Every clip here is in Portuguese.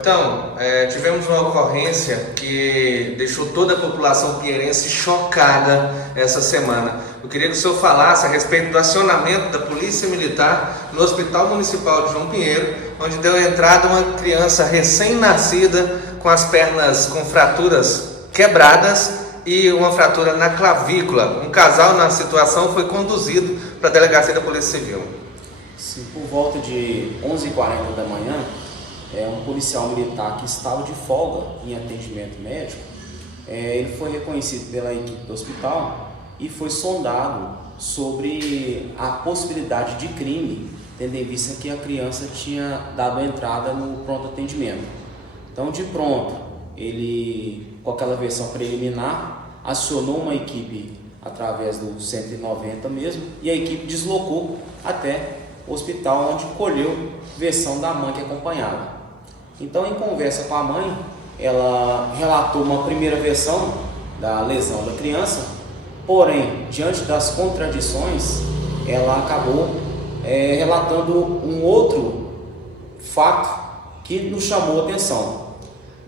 Então, tivemos uma ocorrência que deixou toda a população pinheirense chocada essa semana. Eu queria que o senhor falasse a respeito do acionamento da Polícia Militar no Hospital Municipal de João Pinheiro, onde deu entrada uma criança recém-nascida com as pernas com fraturas quebradas e uma fratura na clavícula. Um casal na situação foi conduzido para a delegacia da Polícia Civil. Sim, por volta de 11h40 da manhã, um policial militar que estava de folga em atendimento médico, ele foi reconhecido pela equipe do hospital e foi sondado sobre a possibilidade de crime, tendo em vista que a criança tinha dado entrada no pronto atendimento. Então, de pronto, ele, com aquela versão preliminar, acionou uma equipe através do 190 mesmo, e a equipe deslocou até o hospital, onde colheu versão da mãe que acompanhava. Então, em conversa com a mãe, ela relatou uma primeira versão da lesão da criança, porém, diante das contradições, ela acabou relatando um outro fato que nos chamou a atenção.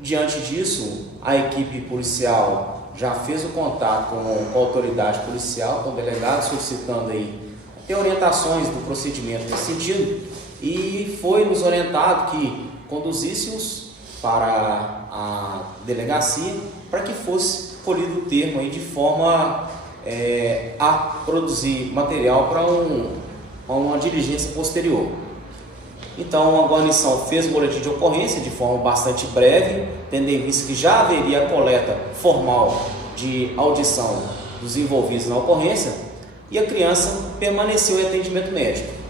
Diante disso, a equipe policial já fez o contato com a autoridade policial, com o delegado, solicitando aí ter orientações do procedimento nesse sentido, e foi nos orientado que conduzisse-os para a delegacia para que fosse colhido o termo aí de forma a produzir material para uma diligência posterior. Então a guarnição fez o boletim de ocorrência de forma bastante breve, tendo em vista que já haveria a coleta formal de audição dos envolvidos na ocorrência, e a criança permaneceu em atendimento médico.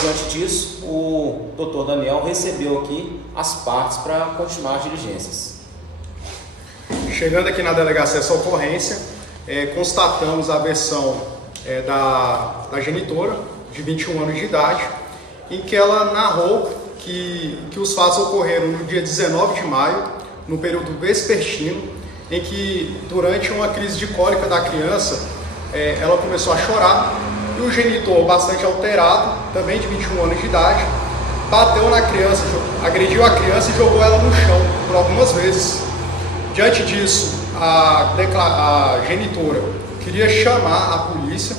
Diante disso, o Dr. Daniel recebeu aqui as partes para continuar as diligências. Chegando aqui na delegacia essa ocorrência, constatamos a versão da genitora, de 21 anos de idade, em que ela narrou que os fatos ocorreram no dia 19 de maio, no período vespertino, em que durante uma crise de cólica da criança, ela começou a chorar, e o genitor, bastante alterado, também de 21 anos de idade, bateu na criança, agrediu a criança e jogou ela no chão por algumas vezes. Diante disso, a genitora queria chamar a polícia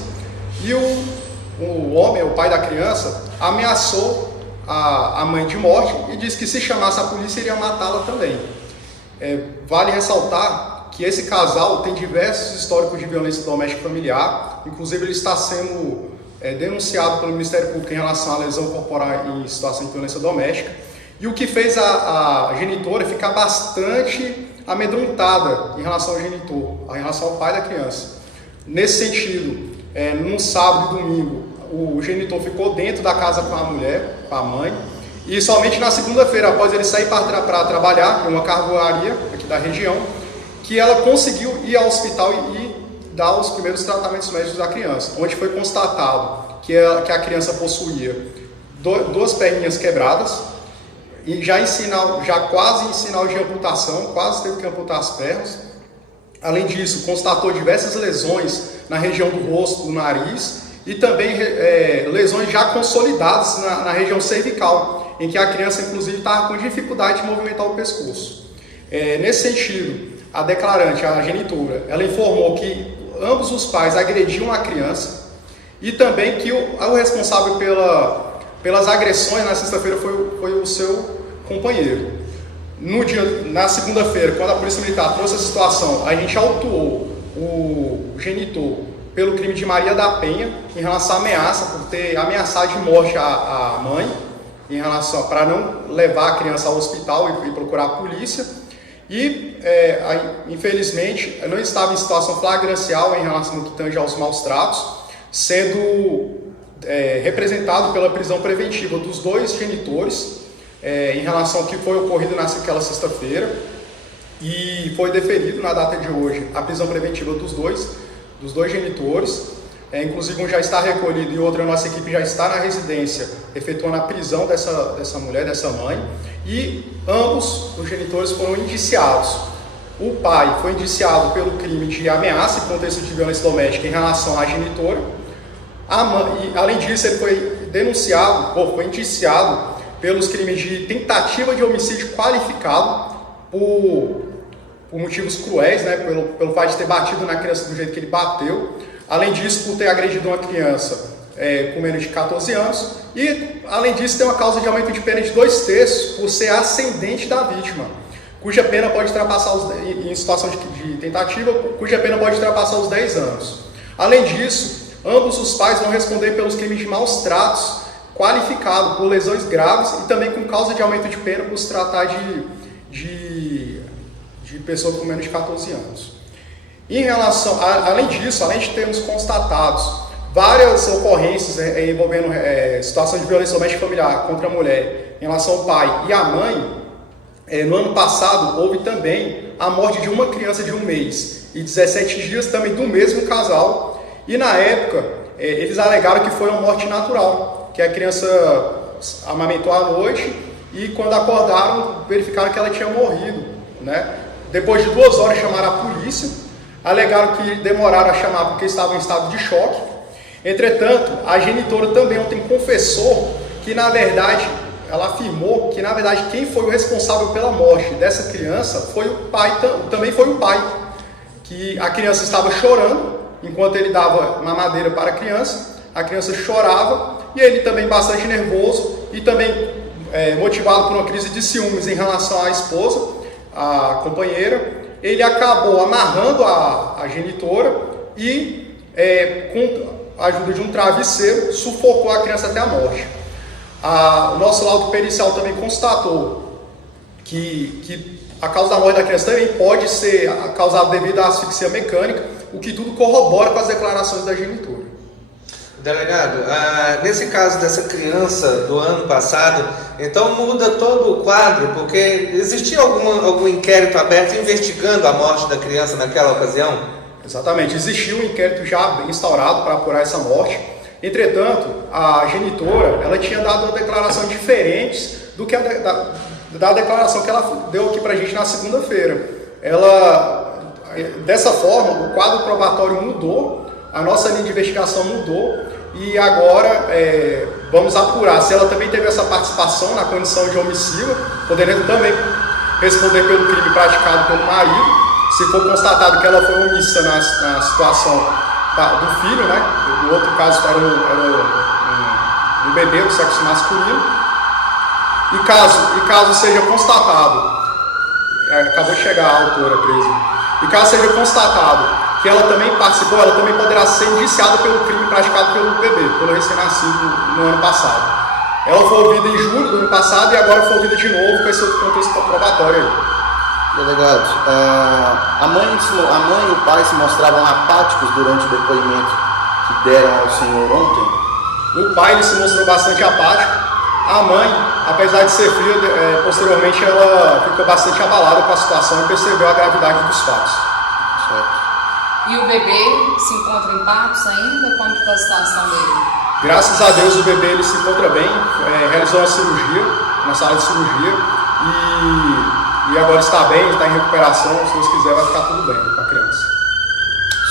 e o homem, o pai da criança, ameaçou a mãe de morte e disse que se chamasse a polícia iria matá-la também. Vale ressaltar que esse casal tem diversos históricos de violência doméstica familiar, inclusive ele está sendo denunciado pelo Ministério Público em relação à lesão corporal em situação de violência doméstica, e o que fez a genitora ficar bastante amedrontada em relação ao genitor, em relação ao pai da criança. Nesse sentido, num sábado e domingo, o genitor ficou dentro da casa com a mulher, com a mãe, e somente na segunda-feira, após ele sair para trabalhar em uma carvoaria aqui da região, que ela conseguiu ir ao hospital e dar os primeiros tratamentos médicos da criança, onde foi constatado que a criança possuía duas perninhas quebradas, e já quase em sinal de amputação, quase teve que amputar as pernas. Além disso, constatou diversas lesões na região do rosto, do nariz, e também lesões já consolidadas na região cervical, em que a criança inclusive estava com dificuldade de movimentar o pescoço. Nesse sentido, a declarante, a genitora, ela informou que ambos os pais agrediam a criança e também que o responsável pelas agressões na sexta-feira foi o seu companheiro. Na segunda-feira, quando a Polícia Militar trouxe a situação, a gente autuou o genitor pelo crime de Maria da Penha, em relação à ameaça, por ter ameaçado de morte a mãe, em relação para não levar a criança ao hospital e procurar a polícia. E, infelizmente, não estava em situação flagrancial em relação ao que tange aos maus tratos, sendo representado pela prisão preventiva dos dois genitores, em relação ao que foi ocorrido naquela sexta-feira, e foi deferido na data de hoje a prisão preventiva dos dois genitores. Inclusive um já está recolhido e outro, a nossa equipe já está na residência efetuando a prisão dessa mulher, dessa mãe, e ambos os genitores foram indiciados. O pai foi indiciado pelo crime de ameaça e contexto de violência doméstica em relação à genitora. E, além disso, ele foi indiciado pelos crimes de tentativa de homicídio qualificado por motivos cruéis, né, pelo fato de ter batido na criança do jeito que ele bateu. Além disso, por ter agredido uma criança com menos de 14 anos. E, além disso, tem uma causa de aumento de pena de 2/3 por ser ascendente da vítima, cuja pena pode ultrapassar, em situação de tentativa, cuja pena pode ultrapassar os 10 anos. Além disso, ambos os pais vão responder pelos crimes de maus tratos qualificado por lesões graves e também com causa de aumento de pena por se tratar de pessoa com menos de 14 anos. Em relação, além disso, além de termos constatados várias ocorrências envolvendo situação de violência doméstica familiar contra a mulher em relação ao pai e à mãe, no ano passado houve também a morte de uma criança de 1 mês e 17 dias também do mesmo casal, e na época eles alegaram que foi uma morte natural, que a criança amamentou à noite e quando acordaram verificaram que ela tinha morrido, né? Depois de 2 horas chamaram a polícia, alegaram que demoraram a chamar porque estavam em estado de choque. Entretanto, a genitora também ontem confessou que, na verdade, ela afirmou que, na verdade, quem foi o responsável pela morte dessa criança foi o pai, também foi o pai, que a criança estava chorando enquanto ele dava mamadeira para a criança chorava e ele também bastante nervoso e também motivado por uma crise de ciúmes em relação à esposa, a companheira, ele acabou amarrando a genitora e, com a ajuda de um travesseiro, sufocou a criança até a morte. O nosso laudo pericial também constatou que a causa da morte da criança também pode ser causada devido à asfixia mecânica, o que tudo corrobora com as declarações da genitora. Delegado, nesse caso dessa criança do ano passado, então muda todo o quadro, porque existia algum inquérito aberto investigando a morte da criança naquela ocasião? Exatamente, existia um inquérito já instaurado para apurar essa morte. Entretanto, a genitora ela tinha dado declarações diferentes do que da declaração que ela deu aqui para a gente na segunda-feira. Dessa forma, o quadro probatório mudou, a nossa linha de investigação mudou e agora vamos apurar se ela também teve essa participação na condição de omissiva, podendo também responder pelo crime praticado pelo marido. Se for constatado que ela foi omissa na situação do filho, né? No outro caso era um bebê do sexo masculino. E caso seja constatado, acabou de chegar a autora presa, e caso seja constatado que ela também participou, ela também poderá ser indiciada pelo crime praticado pelo bebê, pelo recém-nascido no ano passado. Ela foi ouvida em julho do ano passado e agora foi ouvida de novo com esse outro contexto probatório aí. Delegado, a mãe e o pai se mostravam apáticos durante o depoimento que deram ao senhor ontem? O pai ele se mostrou bastante apático. A mãe, apesar de ser fria, posteriormente ela ficou bastante abalada com a situação e percebeu a gravidade dos fatos. Certo. E o bebê se encontra em Patos ainda? Como está a situação dele? Graças a Deus o bebê ele se encontra bem, realizou uma cirurgia, na sala de cirurgia e agora está bem, está em recuperação, se Deus quiser vai ficar tudo bem com a criança.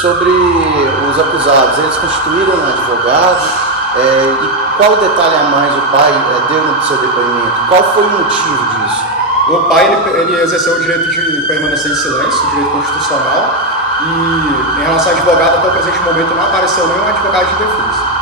Sobre os acusados, eles constituíram um advogado e qual detalhe a mais o pai deu no seu depoimento? Qual foi o motivo disso? O pai ele exerceu o direito de permanecer em silêncio, o direito constitucional, e em relação ao advogado, até o presente momento não apareceu nenhum advogado de defesa.